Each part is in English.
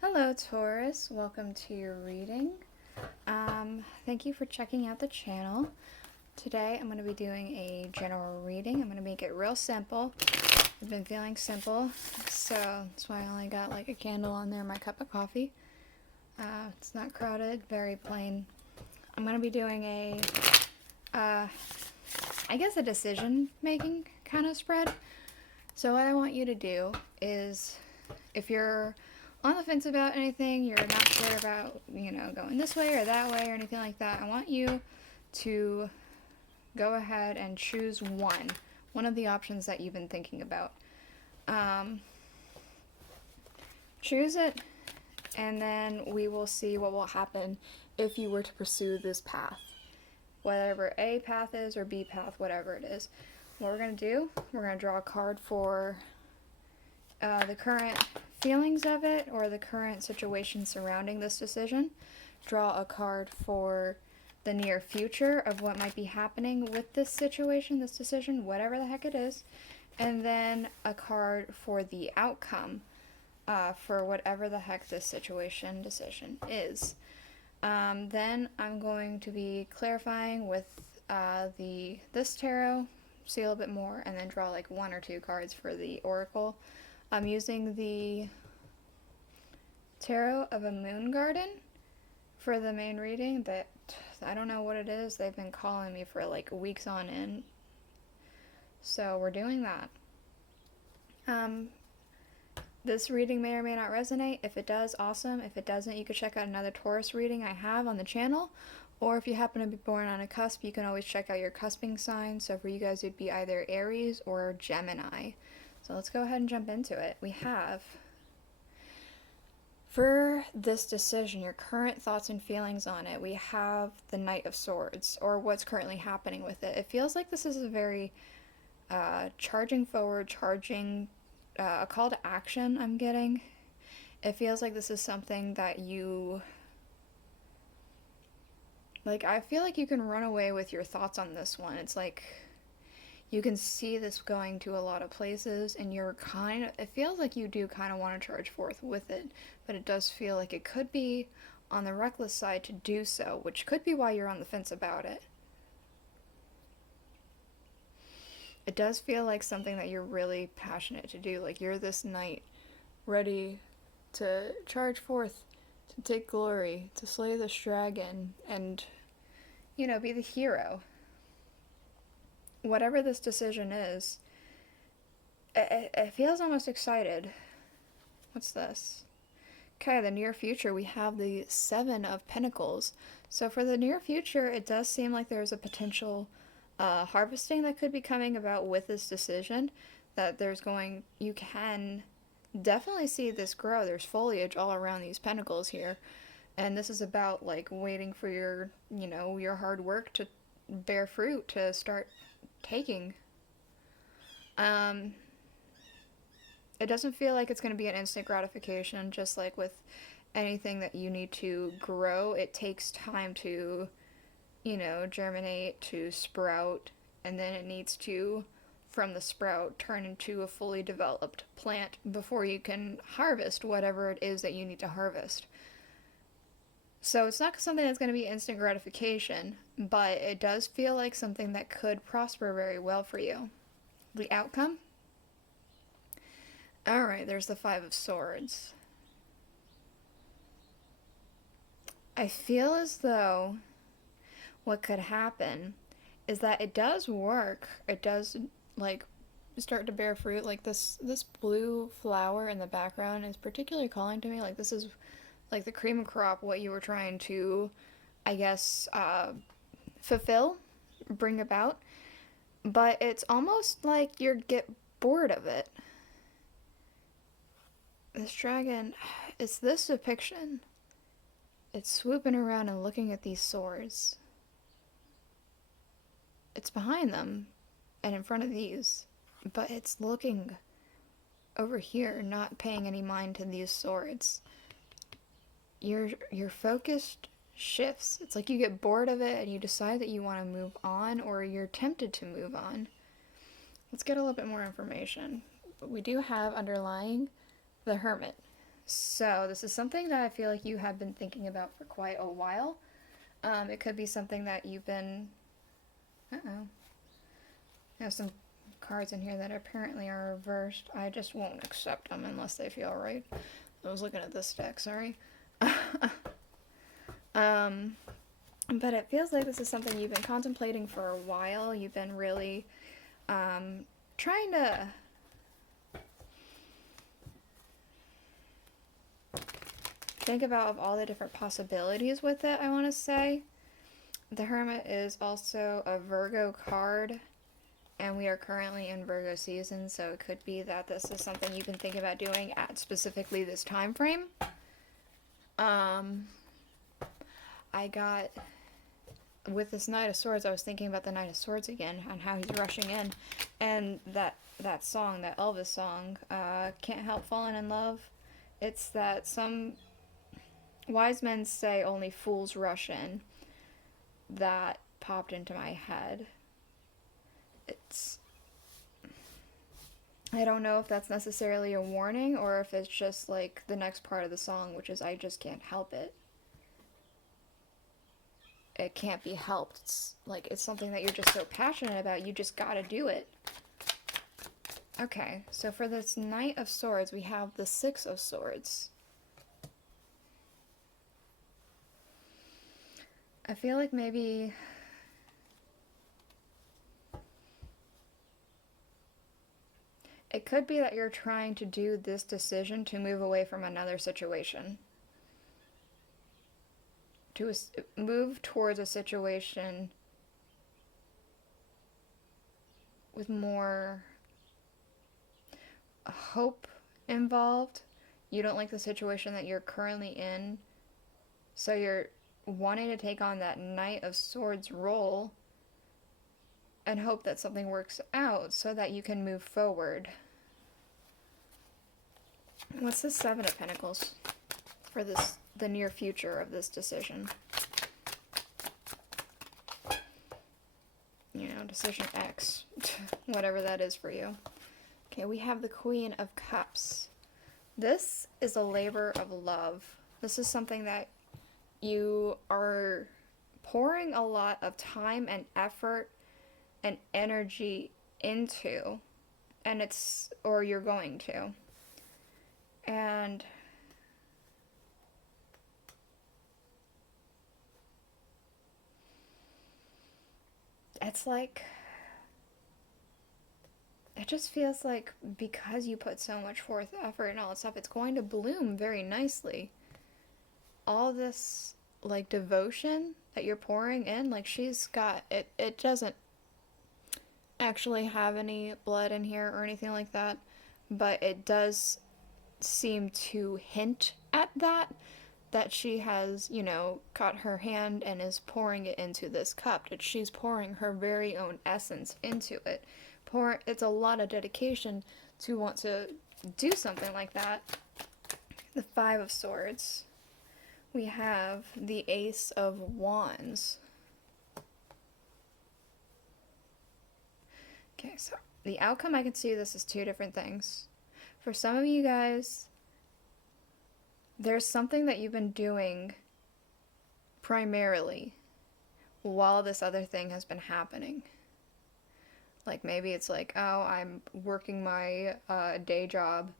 Hello, Taurus. Welcome to your reading. Thank you for checking out the channel. Today I'm going to be doing a general reading. I'm going to make it real simple. I've been feeling simple, so that's why I only got like a candle on there, my cup of coffee. It's not crowded, very plain. I'm going to be doing I guess a decision-making kind of spread. So what I want you to do is, if you're on the fence about anything, you're not sure about, going this way or that way or anything like that, I want you to go ahead and choose one of the options that you've been thinking about. Choose it, and then we will see what will happen if you were to pursue this path. Whatever A path is or B path, whatever it is. What we're going to do, we're going to draw a card for the current feelings of it or the current situation surrounding this decision. Draw a card for the near future of what might be happening with this situation, this decision, whatever the heck it is. And then a card for the outcome for whatever the heck this decision is. Then I'm going to be clarifying with this tarot, see a little bit more, and then draw like one or two cards for the oracle. I'm using the Tarot of a Moon Garden for the main reading. That I don't know what it is. They've been calling me for like weeks on end. So we're doing that. This reading may or may not resonate. If it does, awesome. If it doesn't, you could check out another Taurus reading I have on the channel. Or if you happen to be born on a cusp, you can always check out your cusping sign. So for you guys, it would be either Aries or Gemini. So let's go ahead and jump into it. We have, for this decision, your current thoughts and feelings on it, we have the Knight of Swords, or what's currently happening with it. It feels like this is a very charging forward, a call to action I'm getting. It feels like this is something that you, I feel like you can run away with your thoughts on this one. It's like, you can see this going to a lot of places, and it feels like you do kind of want to charge forth with it, but it does feel like it could be on the reckless side to do so, which could be why you're on the fence about it. It does feel like something that you're really passionate to do, like you're this knight ready to charge forth, to take glory, to slay this dragon, and, be the hero. Whatever this decision is, it feels almost excited. What's this? Okay, the near future, we have the Seven of Pentacles. So for the near future, it does seem like there's a potential harvesting that could be coming about with this decision. That you can definitely see this grow. There's foliage all around these pentacles here. And this is about like waiting for your hard work to bear fruit, to start taking. It doesn't feel like it's going to be an instant gratification, just like with anything that you need to grow. It takes time to, germinate, to sprout, and then it needs to, from the sprout, turn into a fully developed plant before you can harvest whatever it is that you need to harvest. So it's not something that's going to be instant gratification, but it does feel like something that could prosper very well for you. The outcome? Alright, there's the Five of Swords. I feel as though what could happen is that it does work. It does, start to bear fruit. Like, this blue flower in the background is particularly calling to me. Like, this is like the cream of crop, what you were trying to, I guess, fulfill, bring about. But it's almost like you get bored of it. This dragon, it's this depiction. It's swooping around and looking at these swords. It's behind them and in front of these, but it's looking over here, not paying any mind to these swords. Your focused shifts. It's like you get bored of it and you decide that you want to move on, or you're tempted to move on. Let's get a little bit more information. We do have underlying the Hermit. So this is something that I feel like you have been thinking about for quite a while. It could be something that you've been. Uh-oh. I have some cards in here that apparently are reversed. I just won't accept them unless they feel right. I was looking at this deck, sorry. But it feels like this is something you've been contemplating for a while. You've been really trying to think about all the different possibilities with it, I want to say. The Hermit is also a Virgo card, and we are currently in Virgo season, so it could be that this is something you've been thinking about doing at specifically this time frame. I got, with this Knight of Swords, I was thinking about the Knight of Swords again and how he's rushing in, and that song, that Elvis song, Can't Help Falling in Love. It's that some wise men say only fools rush in. That popped into my head. I don't know if that's necessarily a warning or if it's just like the next part of the song, which is I just can't help it. It can't be helped. It's something that you're just so passionate about, you just gotta do it. Okay, so for this Knight of Swords, we have the Six of Swords. I feel like maybe it could be that you're trying to do this decision to move away from another situation. To move towards a situation with more hope involved. You don't like the situation that you're currently in, so you're wanting to take on that Knight of Swords role and hope that something works out so that you can move forward. What's the Seven of Pentacles for the near future of this decision? You know, decision X, whatever that is for you. Okay, we have the Queen of Cups. This is a labor of love. This is something that you are pouring a lot of time and effort and energy into, or you're going to. And it's like, it just feels like because you put so much forth effort and all that stuff, it's going to bloom very nicely. All this like devotion that you're pouring in, like she's got it. It doesn't actually have any blood in here or anything like that, but it does seem to hint at that she has, you know, caught her hand and is pouring it into this cup, that she's pouring her very own essence into it. It's a lot of dedication to want to do something like that. The Five of Swords. We have the Ace of Wands. Okay, so the outcome, I can see this as two different things. For some of you guys, there's something that you've been doing primarily while this other thing has been happening. Like maybe it's like, oh, I'm working my day job,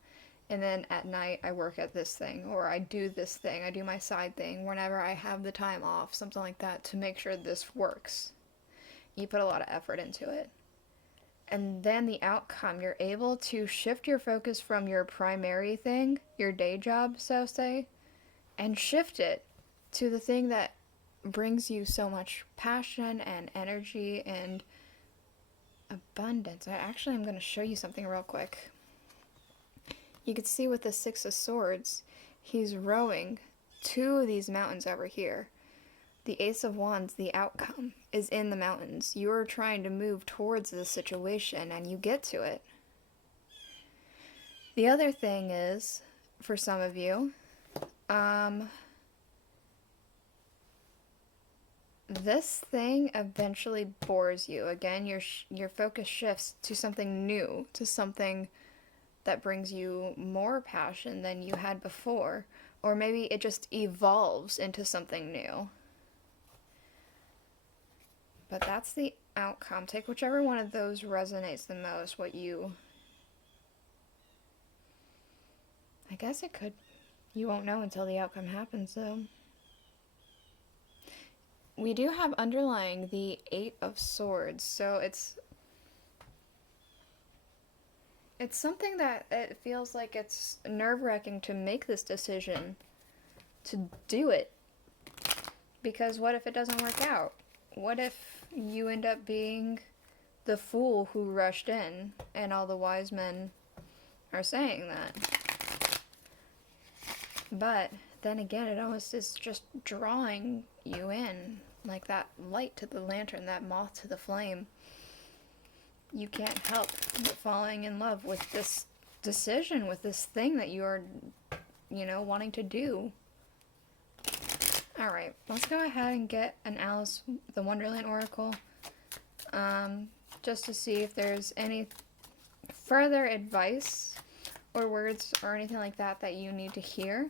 and then at night I work at this thing, or I do this thing, I do my side thing whenever I have the time off, something like that, to make sure this works. You put a lot of effort into it. And then the outcome, you're able to shift your focus from your primary thing, your day job, so say, and shift it to the thing that brings you so much passion and energy and abundance. I'm going to show you something real quick. You can see with the Six of Swords, he's rowing to these mountains over here. The Ace of Wands, the outcome, is in the mountains. You're trying to move towards this situation, and you get to it. The other thing is, for some of you, this thing eventually bores you. Again, your focus shifts to something new, to something that brings you more passion than you had before. Or maybe it just evolves into something new. But that's the outcome. Take whichever one of those resonates the most, what you... I guess it could... You won't know until the outcome happens, though. We do have underlying the 8 of Swords, so it's something that it feels like it's nerve-wracking to make this decision, to do it. Because what if it doesn't work out? What if you end up being the fool who rushed in, and all the wise men are saying that? But then again, it almost is just drawing you in, like that light to the lantern, that moth to the flame. You can't help but falling in love with this decision, with this thing that you are, wanting to do. Alright, let's go ahead and get an Alice the Wonderland Oracle, just to see if there's any further advice or words or anything like that that you need to hear.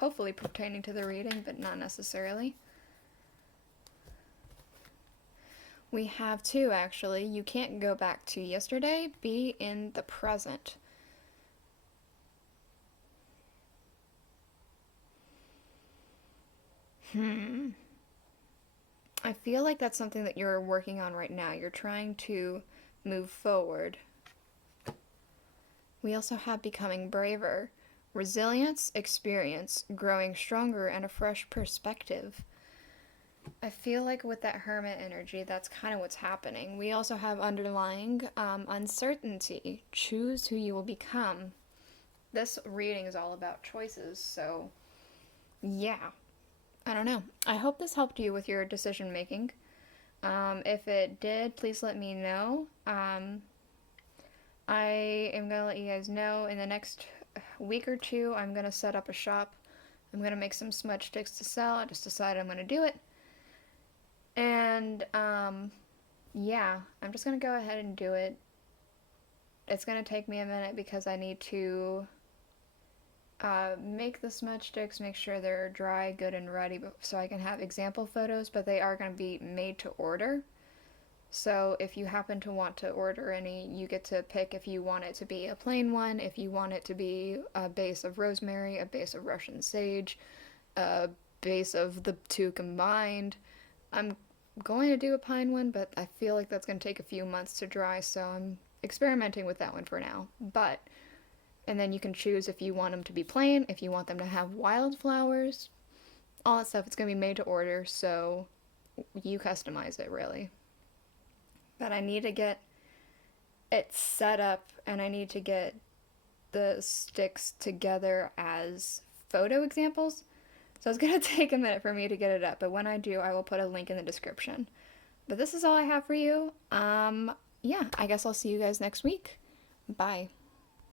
Hopefully pertaining to the reading, but not necessarily. We have 2, actually. You can't go back to yesterday. Be in the present. I feel like that's something that you're working on right now. You're trying to move forward. We also have becoming braver. Resilience, experience, growing stronger, and a fresh perspective. I feel like with that Hermit energy, that's kind of what's happening. We also have underlying uncertainty. Choose who you will become. This reading is all about choices, so yeah. I don't know. I hope this helped you with your decision making. If it did, please let me know. I am going to let you guys know in the next week or 2, I'm going to set up a shop. I'm going to make some smudge sticks to sell. I just decided I'm going to do it. And, yeah, I'm just going to go ahead and do it. It's going to take me a minute because I need to make the smudge sticks, make sure they're dry, good, and ready so I can have example photos, but they are going to be made to order. So if you happen to want to order any, you get to pick if you want it to be a plain one, if you want it to be a base of rosemary, a base of Russian sage, a base of the 2 combined. I'm going to do a pine one, but I feel like that's going to take a few months to dry, so I'm experimenting with that one for now. And then you can choose if you want them to be plain, if you want them to have wildflowers, all that stuff. It's going to be made to order, so you customize it, really. But I need to get it set up, and I need to get the sticks together as photo examples. So it's going to take a minute for me to get it up, but when I do, I will put a link in the description. But this is all I have for you. Yeah, I guess I'll see you guys next week. Bye.